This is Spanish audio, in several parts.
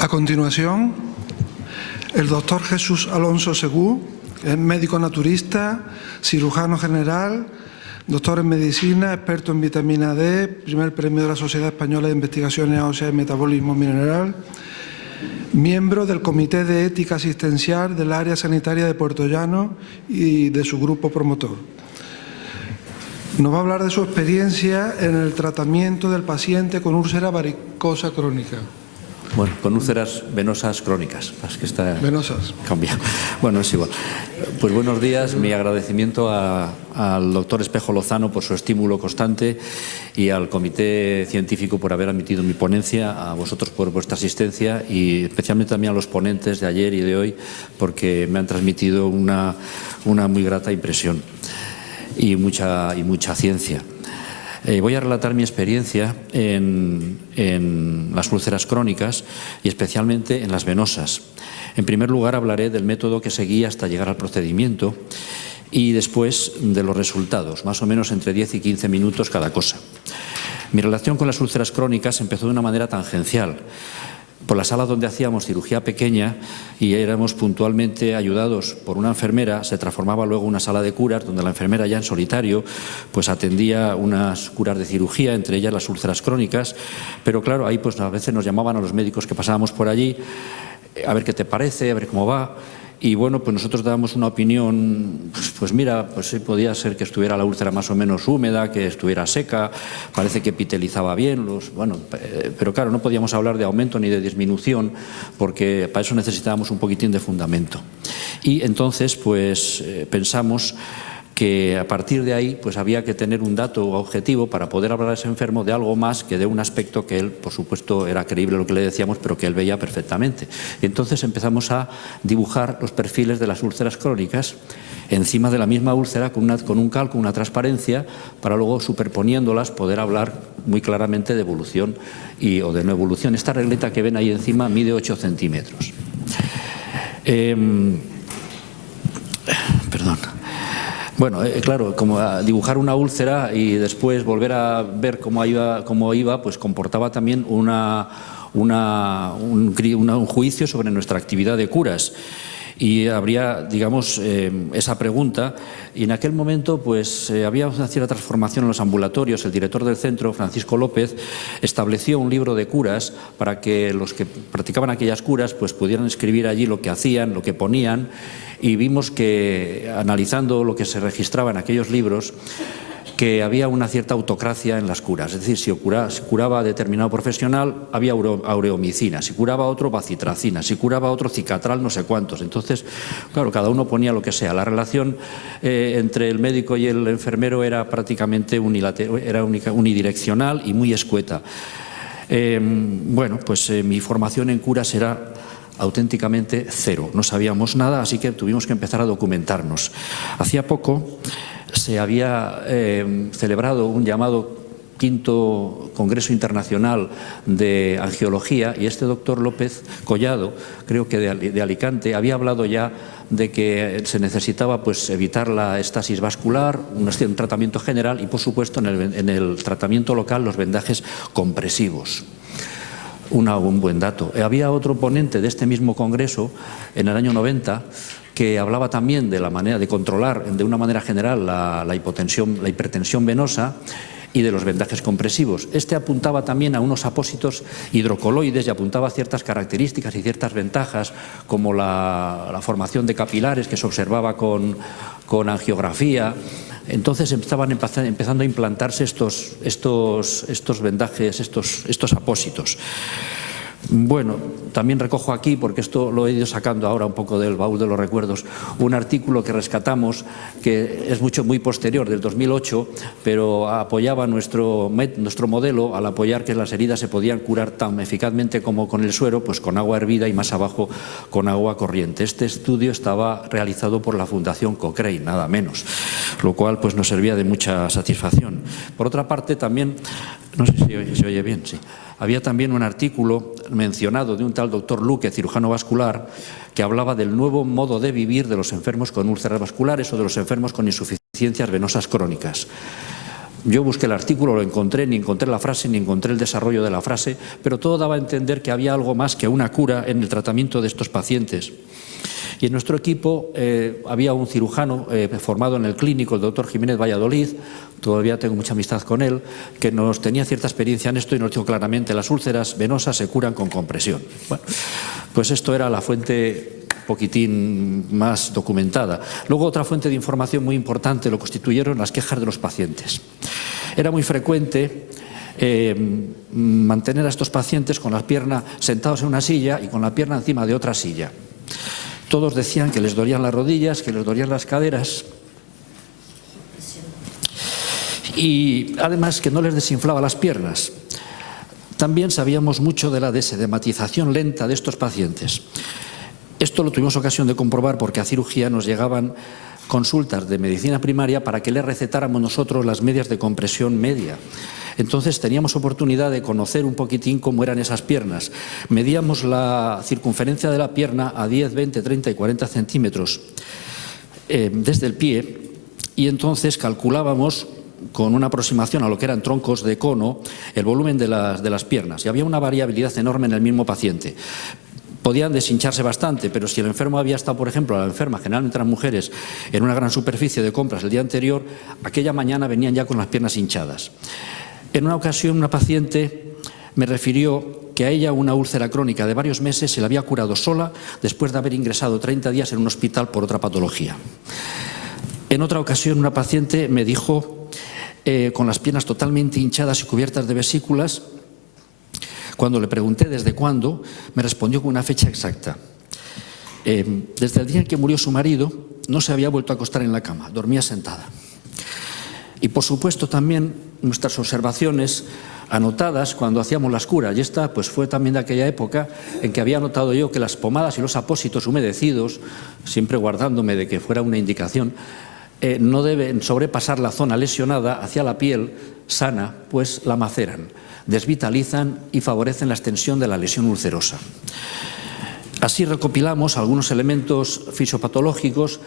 A continuación, el doctor Jesús Alonso Segú, es médico naturista, cirujano general, doctor en medicina, experto en vitamina D, primer premio de la Sociedad Española de Investigaciones Óseas y Metabolismo Mineral, miembro del Comité de Ética Asistencial del Área Sanitaria de Puerto Llano y de su grupo promotor. Nos va a hablar de su experiencia en el tratamiento del paciente con úlcera varicosa crónica. Bueno, con úlceras venosas crónicas. Es que está venosas. Cambia. Bueno, es igual. Pues buenos días, mi agradecimiento al doctor Espejo Lozano por su estímulo constante y al comité científico por haber admitido mi ponencia, a vosotros por vuestra asistencia y especialmente también a los ponentes de ayer y de hoy porque me han transmitido una muy grata impresión y mucha ciencia. Voy a relatar mi experiencia en las úlceras crónicas y especialmente en las venosas. En primer lugar hablaré del método que seguí hasta llegar al procedimiento y después de los resultados, más o menos entre 10 y 15 minutos cada cosa. Mi relación con las úlceras crónicas empezó de una manera tangencial. Por la sala donde hacíamos cirugía pequeña y éramos puntualmente ayudados por una enfermera, se transformaba luego en una sala de curas donde la enfermera ya en solitario pues atendía unas curas de cirugía, entre ellas las úlceras crónicas, pero claro, ahí pues a veces nos llamaban a los médicos que pasábamos por allí a ver qué te parece, a ver cómo va. Y bueno, pues nosotros dábamos una opinión, pues mira, pues sí, podía ser que estuviera la úlcera más o menos húmeda, que estuviera seca, parece que epitelizaba bien, pero claro, no podíamos hablar de aumento ni de disminución porque para eso necesitábamos un poquitín de fundamento. Y entonces pues pensamos que a partir de ahí pues había que tener un dato objetivo para poder hablar a ese enfermo de algo más que de un aspecto que él, por supuesto, era creíble lo que le decíamos, pero que él veía perfectamente. Y entonces empezamos a dibujar los perfiles de las úlceras crónicas encima de la misma úlcera con un calco, una transparencia, para luego superponiéndolas poder hablar muy claramente de evolución o de no evolución. Esta regleta que ven ahí encima mide 8 centímetros. Perdón. Bueno, claro, como dibujar una úlcera y después volver a ver cómo iba, pues comportaba también un juicio sobre nuestra actividad de curas. Y habría, digamos, esa pregunta, y en aquel momento pues había una cierta transformación en los ambulatorios. El director del centro, Francisco López, estableció un libro de curas para que los que practicaban aquellas curas pues pudieran escribir allí lo que hacían, lo que ponían, y vimos que, analizando lo que se registraba en aquellos libros, que había una cierta autocracia en las curas. Es decir, si curaba a determinado profesional, había aureomicina, si curaba a otro, bacitracina, si curaba a otro, cicatral, no sé cuántos. Entonces, claro, cada uno ponía lo que sea. La relación entre el médico y el enfermero era prácticamente unidireccional y muy escueta. Bueno, pues mi formación en curas era auténticamente cero. No sabíamos nada, así que tuvimos que empezar a documentarnos. Hacía poco se había celebrado un llamado quinto Congreso Internacional de Angiología y este doctor López Collado, creo que de Alicante, había hablado ya de que se necesitaba pues evitar la estasis vascular, un tratamiento general y por supuesto en el tratamiento local los vendajes compresivos. Un buen dato. Había otro ponente de este mismo congreso en el año 90 que hablaba también de la manera de controlar de una manera general la hipertensión venosa y de los vendajes compresivos. Este apuntaba también a unos apósitos hidrocoloides y apuntaba a ciertas características y ciertas ventajas como la formación de capilares que se observaba con angiografía. Entonces estaban empezando a implantarse estos vendajes, estos apósitos. Bueno, también recojo aquí, porque esto lo he ido sacando ahora un poco del baúl de los recuerdos, un artículo que rescatamos que es muy posterior, del 2008, pero apoyaba nuestro modelo al apoyar que las heridas se podían curar tan eficazmente como con el suero, pues con agua hervida y más abajo con agua corriente. Este estudio estaba realizado por la Fundación Cochrane, nada menos, lo cual pues nos servía de mucha satisfacción. Por otra parte también, no sé si se oye bien, sí. Había también un artículo mencionado de un tal doctor Luque, cirujano vascular, que hablaba del nuevo modo de vivir de los enfermos con úlceras vasculares o de los enfermos con insuficiencias venosas crónicas. Yo busqué el artículo, lo encontré, ni encontré la frase, ni encontré el desarrollo de la frase, pero todo daba a entender que había algo más que una cura en el tratamiento de estos pacientes. Y en nuestro equipo había un cirujano formado en el clínico, el doctor Jiménez Valladolid, todavía tengo mucha amistad con él, que nos tenía cierta experiencia en esto y nos dijo claramente: las úlceras venosas se curan con compresión. Bueno, pues esto era la fuente poquitín más documentada. Luego, otra fuente de información muy importante lo constituyeron las quejas de los pacientes. Era muy frecuente mantener a estos pacientes con las piernas sentados en una silla y con la pierna encima de otra silla. Todos decían que les dolían las rodillas, que les dolían las caderas y además que no les desinflaba las piernas. También sabíamos mucho de la desedematización lenta de estos pacientes. Esto lo tuvimos ocasión de comprobar porque a cirugía nos llegaban consultas de medicina primaria para que les recetáramos nosotros las medias de compresión media. Entonces teníamos oportunidad de conocer un poquitín cómo eran esas piernas. Medíamos la circunferencia de la pierna a 10, 20, 30 y 40 centímetros desde el pie y entonces calculábamos con una aproximación a lo que eran troncos de cono el volumen de las piernas. Y había una variabilidad enorme en el mismo paciente. Podían deshincharse bastante, pero si el enfermo había estado, por ejemplo, la enferma, generalmente eran mujeres, en una gran superficie de compras el día anterior, aquella mañana venían ya con las piernas hinchadas. En una ocasión, una paciente me refirió que a ella una úlcera crónica de varios meses se la había curado sola después de haber ingresado 30 días en un hospital por otra patología. En otra ocasión, una paciente me dijo, con las piernas totalmente hinchadas y cubiertas de vesículas, cuando le pregunté desde cuándo, me respondió con una fecha exacta. Desde el día en que murió su marido, no se había vuelto a acostar en la cama, dormía sentada. Y por supuesto también nuestras observaciones anotadas cuando hacíamos las curas, y esta pues fue también de aquella época en que había notado yo que las pomadas y los apósitos humedecidos, siempre guardándome de que fuera una indicación, no deben sobrepasar la zona lesionada hacia la piel sana, pues la maceran, desvitalizan y favorecen la extensión de la lesión ulcerosa. Así recopilamos algunos elementos fisiopatológicos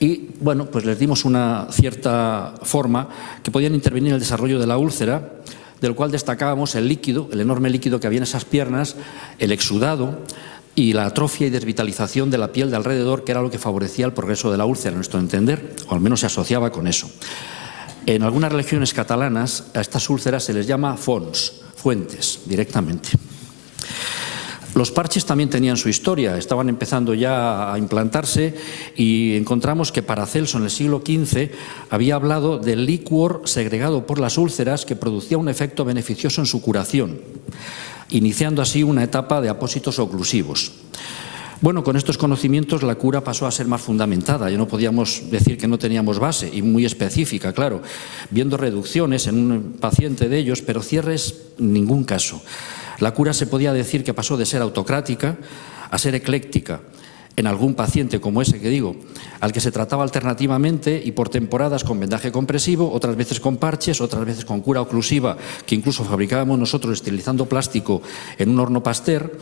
y, bueno, pues les dimos una cierta forma que podían intervenir en el desarrollo de la úlcera, del cual destacábamos el líquido, el enorme líquido que había en esas piernas, el exudado y la atrofia y desvitalización de la piel de alrededor, que era lo que favorecía el progreso de la úlcera, a nuestro entender, o al menos se asociaba con eso. En algunas regiones catalanas a estas úlceras se les llama fons, fuentes, directamente. Los parches también tenían su historia, estaban empezando ya a implantarse y encontramos que Paracelso en el siglo XV había hablado del líquor segregado por las úlceras que producía un efecto beneficioso en su curación, iniciando así una etapa de apósitos oclusivos. Bueno, con estos conocimientos la cura pasó a ser más fundamentada, ya no podíamos decir que no teníamos base y muy específica, claro, viendo reducciones en un paciente de ellos, pero cierres en ningún caso. La cura se podía decir que pasó de ser autocrática a ser ecléctica en algún paciente como ese que digo, al que se trataba alternativamente y por temporadas con vendaje compresivo, otras veces con parches, otras veces con cura oclusiva, que incluso fabricábamos nosotros estilizando plástico en un horno Pasteur.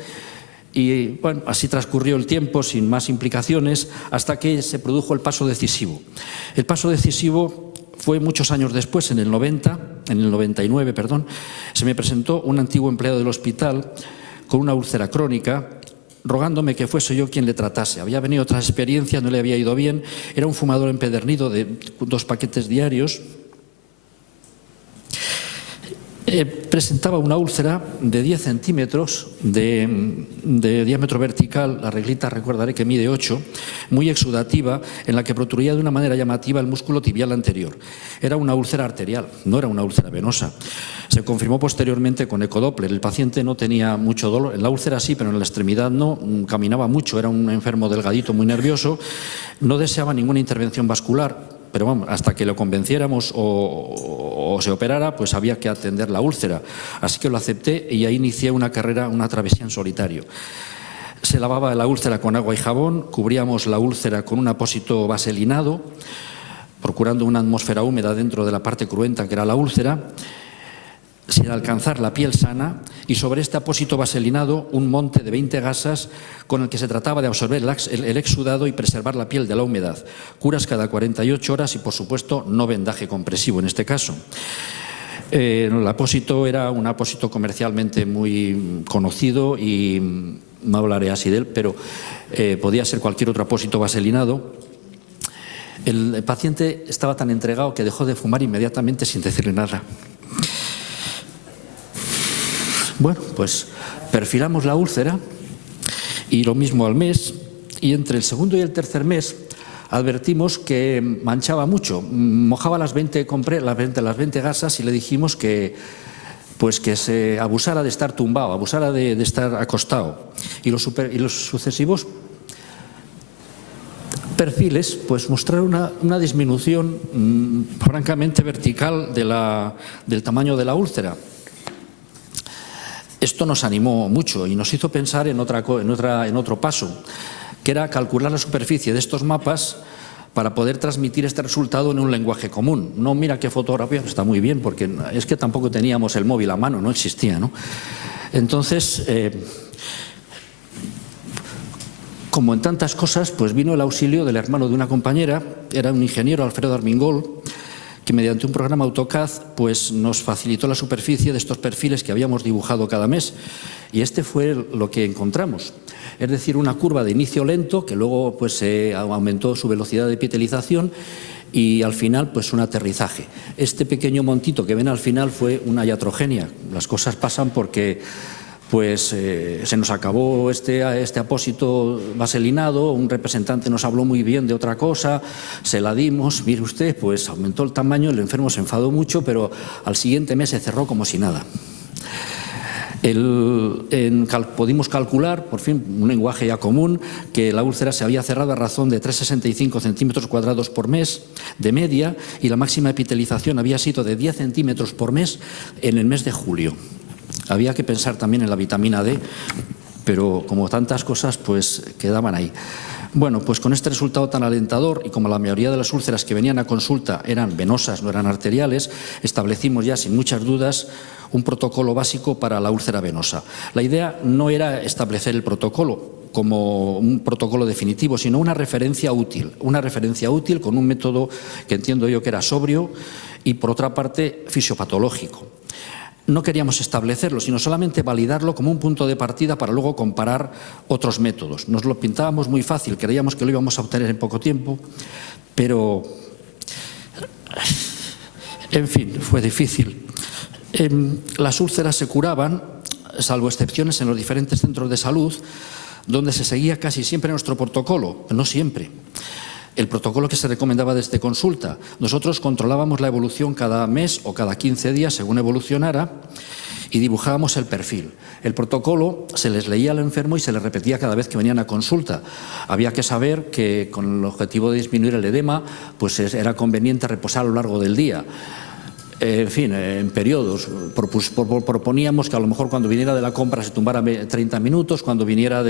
Y bueno, así transcurrió el tiempo sin más implicaciones hasta que se produjo el paso decisivo. El paso decisivo fue muchos años después, en el 99, se me presentó un antiguo empleado del hospital con una úlcera crónica, rogándome que fuese yo quien le tratase. Había venido otras experiencias, no le había ido bien, era un fumador empedernido de 2 paquetes diarios. Presentaba una úlcera de 10 centímetros de diámetro vertical, la reglita recordaré que mide 8, muy exudativa, en la que protruía de una manera llamativa el músculo tibial anterior. Era una úlcera arterial, no era una úlcera venosa. Se confirmó posteriormente con ecodoppler. El paciente no tenía mucho dolor, en la úlcera sí, pero en la extremidad no, caminaba mucho, era un enfermo delgadito, muy nervioso, no deseaba ninguna intervención vascular. Pero vamos, hasta que lo convenciéramos o se operara, pues había que atender la úlcera. Así que lo acepté y ahí inicié una carrera, una travesía en solitario. Se lavaba la úlcera con agua y jabón, cubríamos la úlcera con un apósito vaselinado, procurando una atmósfera húmeda dentro de la parte cruenta que era la úlcera, sin alcanzar la piel sana, y sobre este apósito vaselinado un monte de 20 gasas con el que se trataba de absorber el exudado y preservar la piel de la humedad. Curas cada 48 horas y, por supuesto, no vendaje compresivo en este caso. El apósito era un apósito comercialmente muy conocido y no hablaré así de él, pero podía ser cualquier otro apósito vaselinado. El paciente estaba tan entregado que dejó de fumar inmediatamente sin decirle nada. Bueno, pues perfilamos la úlcera y lo mismo al mes, y entre el segundo y el tercer mes advertimos que manchaba mucho, mojaba las 20 gasas y le dijimos que se abusara de estar tumbado, abusara de estar acostado. Y los sucesivos perfiles pues mostraron una disminución francamente vertical del tamaño de la úlcera. Esto nos animó mucho y nos hizo pensar en otro paso, que era calcular la superficie de estos mapas para poder transmitir este resultado en un lenguaje común. No, mira qué fotografía, está muy bien, porque es que tampoco teníamos el móvil a mano, no existía, ¿no? Entonces, como en tantas cosas, pues vino el auxilio del hermano de una compañera, era un ingeniero, Alfredo Armengol, que mediante un programa AutoCAD pues nos facilitó la superficie de estos perfiles que habíamos dibujado cada mes, y este fue lo que encontramos. Es decir, una curva de inicio lento que luego pues aumentó su velocidad de epitelización y al final pues un aterrizaje. Este pequeño montito que ven al final fue una iatrogenia. Las cosas pasan porque se nos acabó este apósito vaselinado, un representante nos habló muy bien de otra cosa, se la dimos, mire usted, pues aumentó el tamaño, el enfermo se enfadó mucho, pero al siguiente mes se cerró como si nada. Pudimos calcular, por fin, un lenguaje ya común, que la úlcera se había cerrado a razón de 3,65 centímetros cuadrados por mes de media, y la máxima epitelización había sido de 10 centímetros por mes en el mes de julio. Había que pensar también en la vitamina D, pero como tantas cosas, pues quedaban ahí. Bueno, pues con este resultado tan alentador, y como la mayoría de las úlceras que venían a consulta eran venosas, no eran arteriales, establecimos ya sin muchas dudas un protocolo básico para la úlcera venosa. La idea no era establecer el protocolo como un protocolo definitivo, sino una referencia útil con un método que entiendo yo que era sobrio y, por otra parte, fisiopatológico. No queríamos establecerlo, sino solamente validarlo como un punto de partida para luego comparar otros métodos. Nos lo pintábamos muy fácil, creíamos que lo íbamos a obtener en poco tiempo, pero, en fin, fue difícil. Las úlceras se curaban, salvo excepciones en los diferentes centros de salud, donde se seguía casi siempre nuestro protocolo, no siempre. El protocolo que se recomendaba desde consulta. Nosotros controlábamos la evolución cada mes o cada 15 días según evolucionara y dibujábamos el perfil. El protocolo se les leía al enfermo y se les repetía cada vez que venían a consulta. Había que saber que con el objetivo de disminuir el edema pues era conveniente reposar a lo largo del día. En fin, en periodos. Proponíamos que a lo mejor cuando viniera de la compra se tumbara 30 minutos, cuando viniera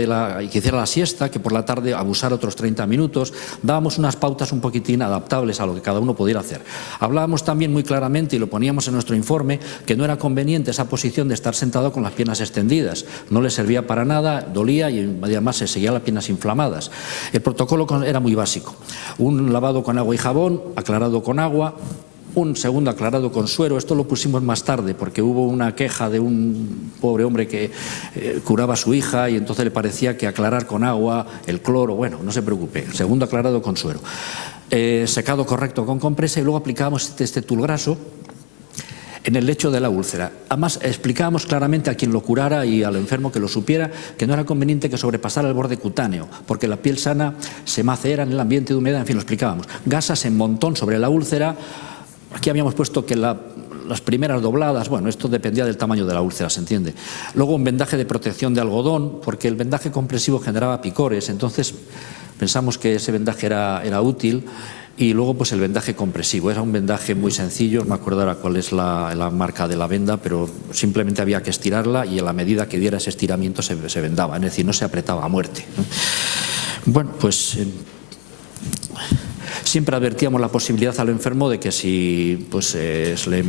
y que hiciera la siesta, que por la tarde abusara otros 30 minutos. Dábamos unas pautas un poquitín adaptables a lo que cada uno pudiera hacer. Hablábamos también muy claramente, y lo poníamos en nuestro informe, que no era conveniente esa posición de estar sentado con las piernas extendidas. No le servía para nada, dolía y además se seguían las piernas inflamadas. El protocolo era muy básico. Un lavado con agua y jabón, aclarado con agua, un segundo aclarado con suero. Esto lo pusimos más tarde porque hubo una queja de un pobre hombre que curaba a su hija y entonces le parecía que aclarar con agua, el cloro, bueno, no se preocupe, segundo aclarado con suero. Secado correcto con compresa y luego aplicábamos este tulgraso en el lecho de la úlcera. Además, explicábamos claramente a quien lo curara y al enfermo que lo supiera que no era conveniente que sobrepasara el borde cutáneo, porque la piel sana se macera en el ambiente de humedad, en fin, lo explicábamos. Gasas en montón sobre la úlcera. Aquí habíamos puesto que las primeras dobladas, bueno, esto dependía del tamaño de la úlcera, se entiende. Luego un vendaje de protección de algodón, porque el vendaje compresivo generaba picores, entonces pensamos que ese vendaje era útil. Y luego pues el vendaje compresivo, era un vendaje muy sencillo, no me acuerdo ahora cuál es la marca de la venda, pero simplemente había que estirarla y a la medida que diera ese estiramiento se vendaba, es decir, no se apretaba a muerte, ¿no? Bueno, pues Siempre advertíamos la posibilidad al enfermo de que si pues, se le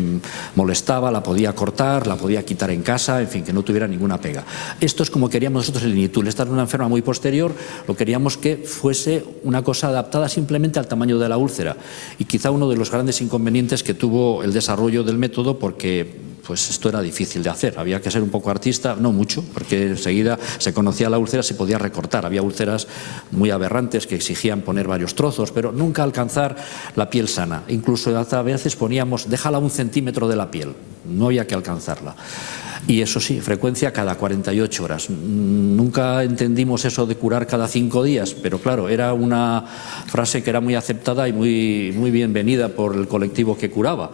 molestaba, la podía cortar, la podía quitar en casa, en fin, que no tuviera ninguna pega. Esto es como queríamos nosotros el Initul. Esta es una enferma muy posterior, lo queríamos que fuese una cosa adaptada simplemente al tamaño de la úlcera. Y quizá uno de los grandes inconvenientes que tuvo el desarrollo del método, porque pues esto era difícil de hacer, había que ser un poco artista, no mucho, porque enseguida se conocía la úlcera, se podía recortar, había úlceras muy aberrantes que exigían poner varios trozos, pero nunca alcanzar la piel sana. Incluso a veces poníamos, déjala 1 centímetro de la piel, no había que alcanzarla. Y eso sí, frecuencia cada 48 horas. Nunca entendimos eso de curar cada 5 días, pero claro, era una frase que era muy aceptada y muy bienvenida por el colectivo que curaba.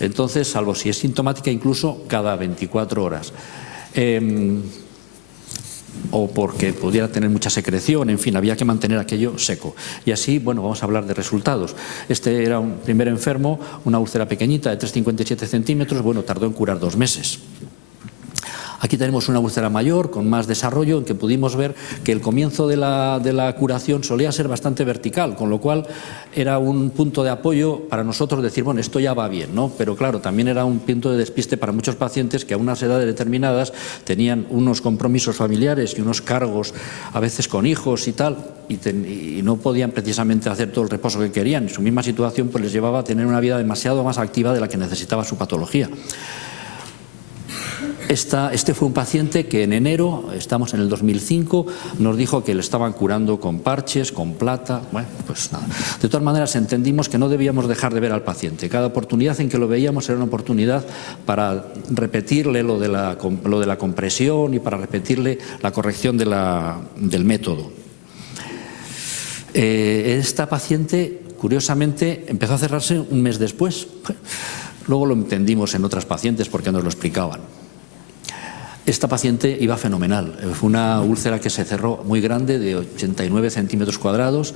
Entonces, salvo si es sintomática, incluso cada 24 horas. O porque pudiera tener mucha secreción, en fin, había que mantener aquello seco. Y así, bueno, vamos a hablar de resultados. Este era un primer enfermo, una úlcera pequeñita de 3,57 centímetros, bueno, tardó en curar 2 meses. Aquí tenemos una úlcera mayor, con más desarrollo, en que pudimos ver que el comienzo de la curación solía ser bastante vertical, con lo cual era un punto de apoyo para nosotros decir, bueno, esto ya va bien, ¿no? Pero claro, también era un punto de despiste para muchos pacientes que a unas edades determinadas tenían unos compromisos familiares y unos cargos, a veces con hijos y tal, y no podían precisamente hacer todo el reposo que querían. Su misma situación pues les llevaba a tener una vida demasiado más activa de la que necesitaba su patología. Este fue un paciente que en enero, estamos en el 2005, nos dijo que le estaban curando con parches, con plata. Bueno, pues nada. De todas maneras, entendimos que no debíamos dejar de ver al paciente. Cada oportunidad en que lo veíamos era una oportunidad para repetirle lo de la compresión y para repetirle la corrección del método. Esta paciente, curiosamente, empezó a cerrarse un mes después. Luego lo entendimos en otras pacientes porque nos lo explicaban. Esta paciente iba fenomenal, fue una úlcera que se cerró muy grande, de 89 centímetros cuadrados,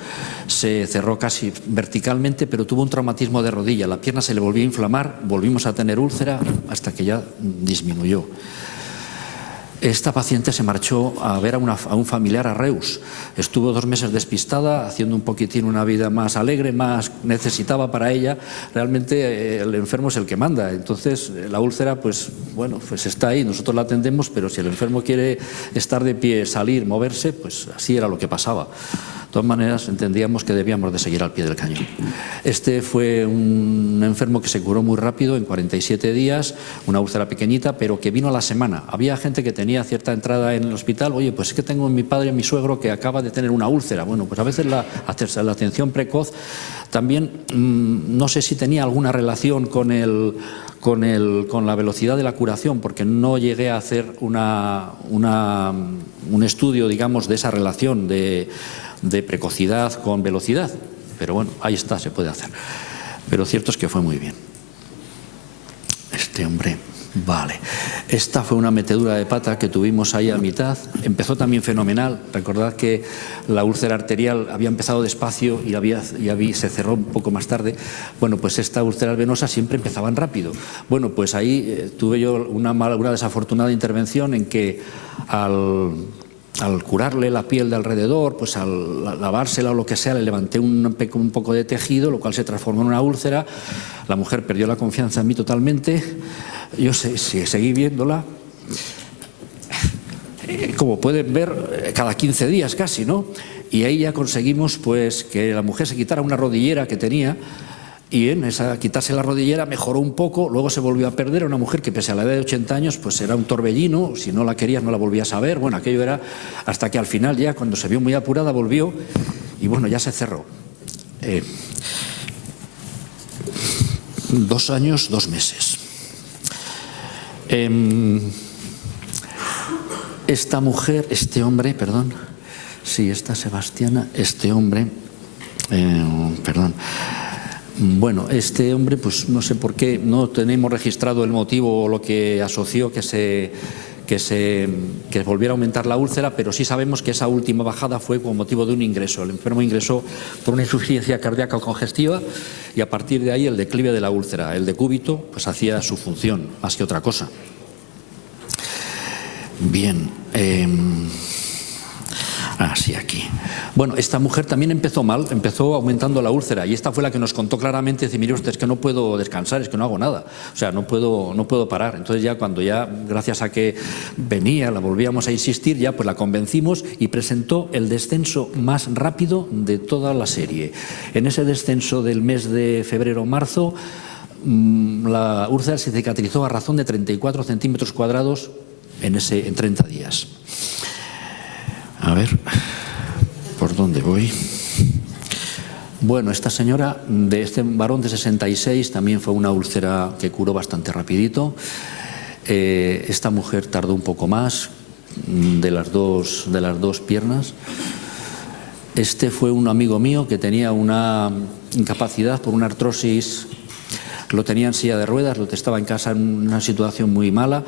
se cerró casi verticalmente, pero tuvo un traumatismo de rodilla, la pierna se le volvió a inflamar, volvimos a tener úlcera hasta que ya disminuyó. Esta paciente se marchó a ver a un familiar a Reus. Estuvo 2 meses despistada, haciendo un poquitín una vida más alegre, más necesitaba para ella. Realmente el enfermo es el que manda. Entonces la úlcera, pues bueno, pues está ahí, nosotros la atendemos, pero si el enfermo quiere estar de pie, salir, moverse, pues así era lo que pasaba. De todas maneras, entendíamos que debíamos de seguir al pie del cañón. Este fue un enfermo que se curó muy rápido, en 47 días, una úlcera pequeñita, pero que vino a la semana. Había gente que tenía cierta entrada en el hospital, oye, pues es que tengo a mi padre, mi suegro, que acaba de tener una úlcera. Bueno, pues a veces la atención precoz también, no sé si tenía alguna relación con la velocidad de la curación, porque no llegué a hacer un estudio, digamos, de esa relación de precocidad con velocidad, pero bueno, ahí está, se puede hacer. Pero cierto es que fue muy bien. Este hombre, vale. Esta fue una metedura de pata que tuvimos ahí a mitad, empezó también fenomenal. Recordad que la úlcera arterial había empezado despacio y se cerró un poco más tarde. Bueno, pues esta úlcera venosa siempre empezaban rápido. Bueno, pues ahí tuve yo una desafortunada intervención en que al curarle la piel de alrededor, pues al lavársela o lo que sea, le levanté un poco de tejido, lo cual se transformó en una úlcera. La mujer perdió la confianza en mí totalmente. Yo seguí viéndola. Como pueden ver, cada 15 días casi, ¿no? Y ahí ya conseguimos pues que la mujer se quitara una rodillera que tenía. Y en quitarse la rodillera mejoró un poco, luego se volvió a perder. Era una mujer que pese a la edad de 80 años pues era un torbellino, si no la querías no la volvías a ver. Bueno, aquello era hasta que al final ya cuando se vio muy apurada volvió y bueno, ya se cerró. 2 años, 2 meses. Esta mujer, este hombre, perdón, sí, esta Sebastiana, este hombre, perdón. Bueno, este hombre, pues no sé por qué, no tenemos registrado el motivo o lo que asoció que volviera a aumentar la úlcera, pero sí sabemos que esa última bajada fue con motivo de un ingreso. El enfermo ingresó por una insuficiencia cardíaca congestiva y a partir de ahí el declive de la úlcera, el decúbito, pues hacía su función, más que otra Así aquí. Bueno, esta mujer también empezó mal, empezó aumentando la úlcera y esta fue la que nos contó claramente, dice, mire usted, es que no puedo descansar, es que no hago nada, o sea, no puedo parar. Entonces ya cuando ya, gracias a que venía, la volvíamos a insistir, ya pues la convencimos y presentó el descenso más rápido de toda la serie. En ese descenso del mes de febrero-marzo, la úlcera se cicatrizó a razón de 34 centímetros cuadrados en 30 días. A ver, ¿por dónde voy? Bueno, esta señora, de este varón de 66, también fue una úlcera que curó bastante rapidito. Esta mujer tardó un poco más, de las dos piernas. Este fue un amigo mío que tenía una incapacidad por una artrosis. Lo tenía en silla de ruedas, lo estaba en casa en una situación muy mala,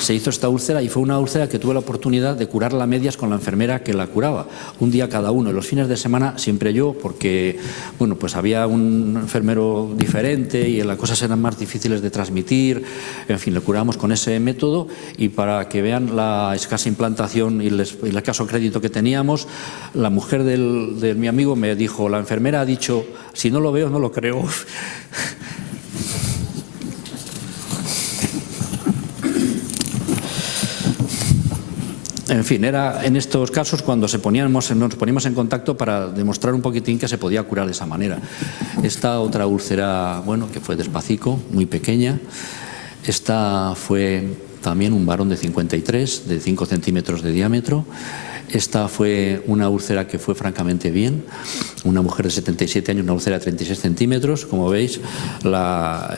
se hizo esta úlcera y fue una úlcera que tuve la oportunidad de curarla a medias con la enfermera que la curaba, un día cada uno, y los fines de semana siempre yo, porque bueno, pues había un enfermero diferente y las cosas eran más difíciles de transmitir, en fin, le curamos con ese método y para que vean la escasa implantación y el escaso crédito que teníamos, la mujer de mi amigo me dijo, la enfermera ha dicho, si no lo veo no lo creo. En fin, era en estos casos cuando nos poníamos en contacto para demostrar un poquitín que se podía curar de esa manera. Esta otra úlcera, bueno, que fue despacito, muy pequeña. Esta fue también un varón de 53, de 5 centímetros de diámetro. Esta fue una úlcera que fue francamente bien, una mujer de 77 años, una úlcera de 36 centímetros. Como veis,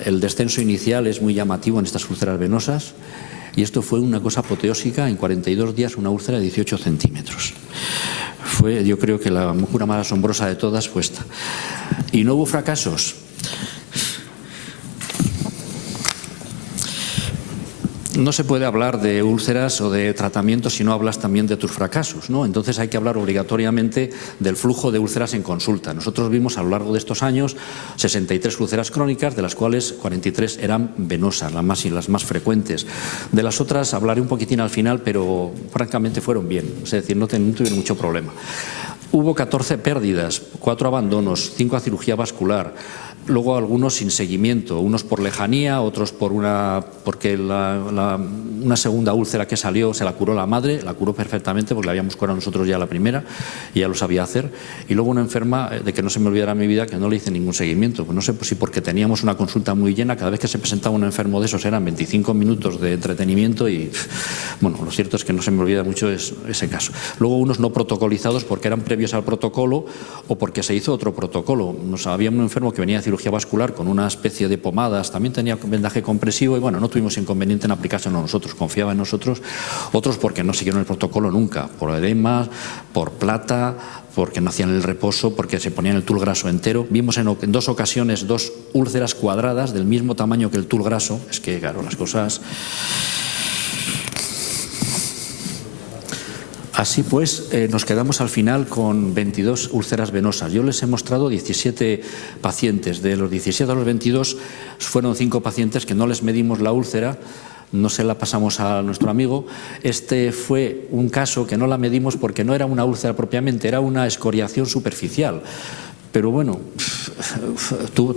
el descenso inicial es muy llamativo en estas úlceras venosas. Y esto fue una cosa apoteósica, en 42 días una úlcera de 18 centímetros. Fue, yo creo que la cura más asombrosa de todas fue esta. Y no hubo fracasos. No se puede hablar de úlceras o de tratamientos si no hablas también de tus fracasos, ¿no? Entonces hay que hablar obligatoriamente del flujo de úlceras en consulta. Nosotros vimos a lo largo de estos años 63 úlceras crónicas, de las cuales 43 eran venosas, las más frecuentes. De las otras hablaré un poquitín al final, pero francamente fueron bien, es decir, no tuvieron mucho problema. Hubo 14 pérdidas, 4 abandonos, 5 a cirugía vascular. Luego algunos sin seguimiento, unos por lejanía, otros porque una segunda úlcera que salió se la curó la madre, la curó perfectamente porque la habíamos curado nosotros ya la primera y ya lo sabía hacer. Y luego una enferma, de que no se me olvidará en mi vida, que no le hice ningún seguimiento. Pues no sé si porque teníamos una consulta muy llena, cada vez que se presentaba un enfermo de esos eran 25 minutos de entretenimiento y bueno, lo cierto es que no se me olvida mucho ese caso. Luego unos no protocolizados porque eran previos al protocolo o porque se hizo otro protocolo. Había un enfermo que venía de cirugía vascular con una especie de pomadas, también tenía vendaje compresivo y bueno, no tuvimos inconveniente en aplicárselo a nosotros, confiaba en nosotros. Otros porque no siguieron el protocolo nunca, por edemas, por plata, porque no hacían el reposo, porque se ponían el tul graso entero. Vimos en 2 ocasiones 2 úlceras cuadradas del mismo tamaño que el tul graso. Es que claro, las cosas... Así pues, nos quedamos al final con 22 úlceras venosas. Yo les he mostrado 17 pacientes. De los 17 a los 22 fueron 5 pacientes que no les medimos la úlcera, no se la pasamos a nuestro amigo. Este fue un caso que no la medimos porque no era una úlcera propiamente, era una escoriación superficial. Pero bueno,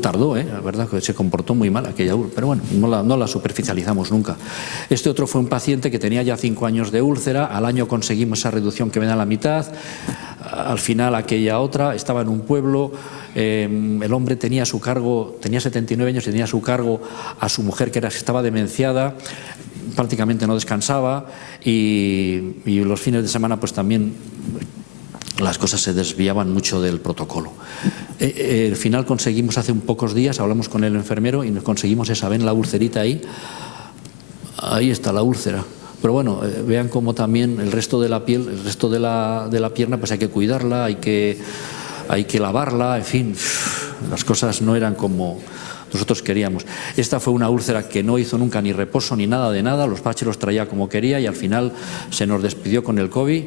tardó, la verdad que se comportó muy mal aquella úlcera, pero bueno, no la superficializamos nunca. Este otro fue un paciente que tenía ya 5 años de úlcera, al año conseguimos esa reducción que ven a la mitad, al final aquella otra, estaba en un pueblo, el hombre tenía a su cargo, tenía 79 años y tenía a su cargo a su mujer que estaba demenciada, prácticamente no descansaba y los fines de semana pues también... las cosas se desviaban mucho del protocolo. Al final conseguimos hace un pocos días, hablamos con el enfermero y nos conseguimos esa, ven la ulcerita ahí está la úlcera. Pero bueno, vean cómo también el resto de la piel, el resto de la pierna, pues hay que cuidarla, hay que lavarla, en fin, las cosas no eran como nosotros queríamos. Esta fue una úlcera que no hizo nunca ni reposo ni nada de nada, los parches los traía como quería y al final se nos despidió con el COVID.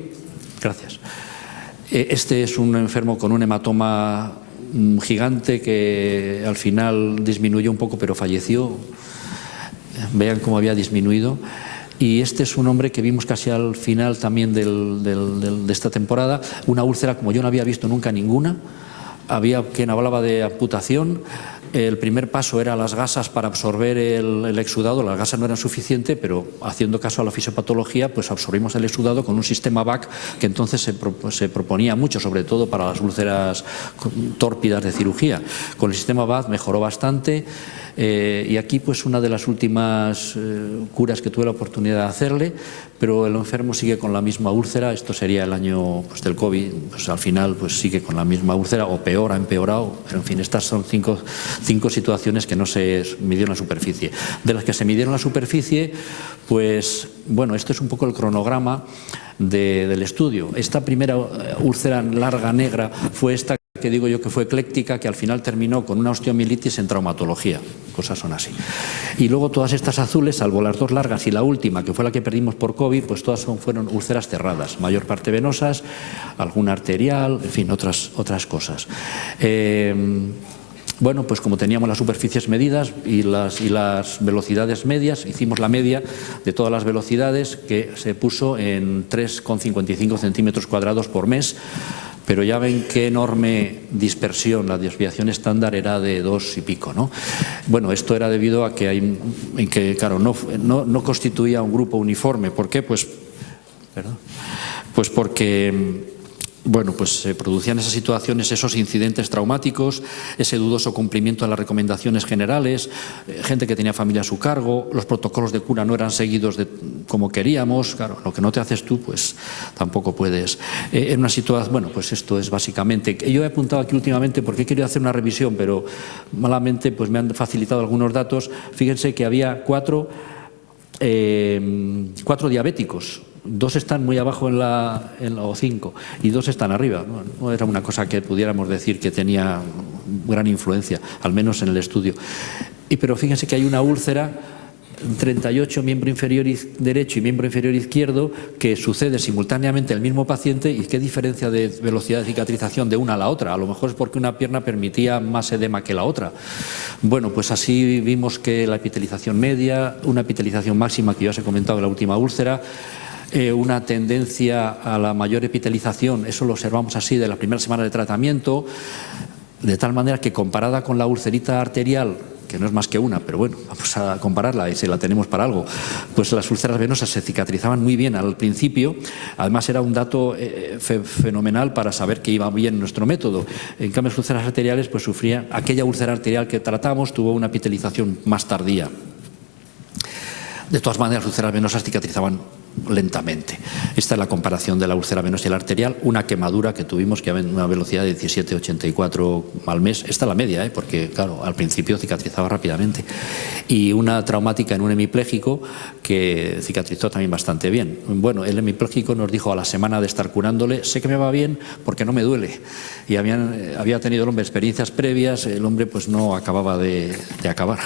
Gracias. Este es un enfermo con un hematoma gigante que al final disminuyó un poco, pero falleció. Vean cómo había disminuido. Y este es un hombre que vimos casi al final también de esta temporada, una úlcera como yo no había visto nunca ninguna. Había quien hablaba de amputación. El primer paso era las gasas para absorber el exudado. Las gasas no eran suficientes, pero haciendo caso a la fisiopatología, pues absorbimos el exudado con un sistema VAC que entonces se proponía mucho, sobre todo para las úlceras tórpidas de cirugía. Con el sistema VAC mejoró bastante. Y aquí pues una de las últimas curas que tuve la oportunidad de hacerle, pero el enfermo sigue con la misma úlcera. Esto sería el año pues, del COVID, pues al final pues sigue con la misma úlcera, o peor, ha empeorado, pero en fin, estas son cinco situaciones que no se midieron la superficie. De las que se midieron la superficie, pues bueno, esto es un poco el cronograma del estudio. Esta primera úlcera larga negra fue esta que digo yo que fue ecléctica, que al final terminó con una osteomielitis en traumatología. Cosas son así. Y luego todas estas azules, salvo las dos largas y la última, que fue la que perdimos por COVID, pues todas fueron úlceras cerradas, mayor parte venosas, alguna arterial, en fin, otras cosas. Bueno, pues como teníamos las superficies medidas y las velocidades medias, hicimos la media de todas las velocidades, que se puso en 3,55 centímetros cuadrados por mes. Pero ya ven qué enorme dispersión, la desviación estándar era de 2 y pico, ¿no? Bueno, esto era debido a que, claro, no constituía un grupo uniforme. ¿Por qué? Pues porque bueno, pues se producían esas situaciones, esos incidentes traumáticos, ese dudoso cumplimiento de las recomendaciones generales, gente que tenía familia a su cargo, los protocolos de cura no eran seguidos como queríamos. Claro, lo que no te haces tú, pues tampoco puedes. En una situación, bueno, pues esto es básicamente. Yo he apuntado aquí últimamente porque he querido hacer una revisión, pero malamente pues me han facilitado algunos datos. Fíjense que había cuatro diabéticos. 2 están muy abajo o 5 y 2 están arriba. No era una cosa que pudiéramos decir que tenía gran influencia, al menos en el estudio. Pero fíjense que hay una úlcera 38 miembro inferior derecho y miembro inferior izquierdo que sucede simultáneamente en el mismo paciente. ¿Y qué diferencia de velocidad de cicatrización de una a la otra? A lo mejor es porque una pierna permitía más edema que la otra. Bueno, pues así vimos que la epitelización media, una epitelización máxima que ya os he comentado en la última úlcera, una tendencia a la mayor epitelización, eso lo observamos así de la primera semana de tratamiento, de tal manera que comparada con la ulcerita arterial, que no es más que una, pero bueno, vamos a compararla y si la tenemos para algo, pues las úlceras venosas se cicatrizaban muy bien al principio. Además era un dato fenomenal para saber que iba bien nuestro método. En cambio, las úlceras arteriales pues sufrían, aquella úlcera arterial que tratamos tuvo una epitelización más tardía. De todas maneras, las úlceras venosas cicatrizaban lentamente. Esta es la comparación de la úlcera venosa y la arterial, una quemadura que tuvimos que a una velocidad de 17,84 al mes. Esta es la media, porque claro, al principio cicatrizaba rápidamente. Y una traumática en un hemipléjico que cicatrizó también bastante bien. Bueno, el hemipléjico nos dijo a la semana de estar curándole: sé que me va bien porque no me duele. Y había tenido el hombre experiencias previas, el hombre pues no acababa de acabar.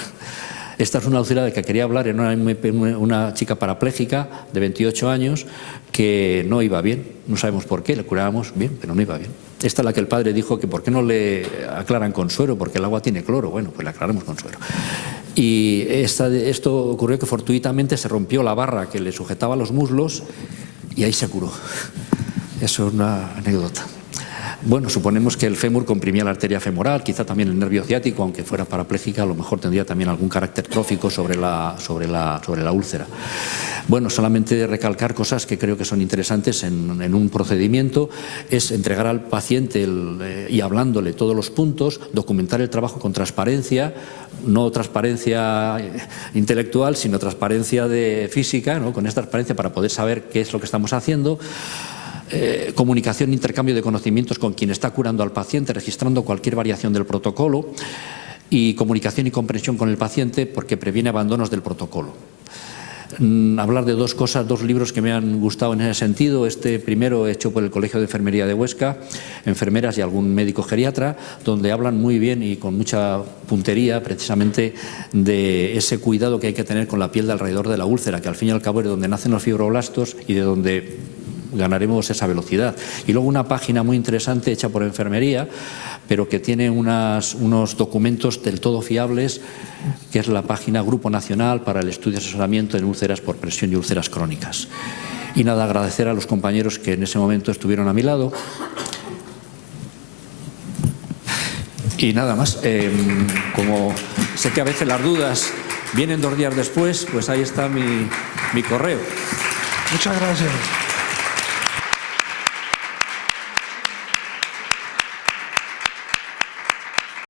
Esta es una úlcera de que quería hablar, era una chica parapléjica de 28 años que no iba bien, no sabemos por qué, le curábamos bien, pero no iba bien. Esta es la que el padre dijo que por qué no le aclaran con suero, porque el agua tiene cloro. Bueno, pues le aclaramos con suero. Y esto ocurrió que fortuitamente se rompió la barra que le sujetaba los muslos y ahí se curó. Eso es una anécdota. Bueno, suponemos que el fémur comprimía la arteria femoral, quizá también el nervio ciático, aunque fuera parapléjica, a lo mejor tendría también algún carácter trófico sobre la úlcera. Bueno, solamente recalcar cosas que creo que son interesantes en un procedimiento, es entregar al paciente y hablándole todos los puntos, documentar el trabajo con transparencia, no transparencia intelectual, sino transparencia física, ¿no? Con esta transparencia para poder saber qué es lo que estamos haciendo. Comunicación e intercambio de conocimientos con quien está curando al paciente, registrando cualquier variación del protocolo, y comunicación y comprensión con el paciente porque previene abandonos del protocolo. Hablar de dos libros que me han gustado en ese sentido. Este primero hecho por el Colegio de Enfermería de Huesca, enfermeras y algún médico geriatra, donde hablan muy bien y con mucha puntería precisamente de ese cuidado que hay que tener con la piel de alrededor de la úlcera, que al fin y al cabo es de donde nacen los fibroblastos y de donde ganaremos esa velocidad. Y luego una página muy interesante hecha por enfermería, pero que tiene unos documentos del todo fiables, que es la página Grupo Nacional para el Estudio y Asesoramiento en Úlceras por Presión y Úlceras Crónicas. Y nada, agradecer a los compañeros que en ese momento estuvieron a mi lado. Y nada más, como sé que a veces las dudas vienen 2 días después, pues ahí está mi correo. Muchas gracias.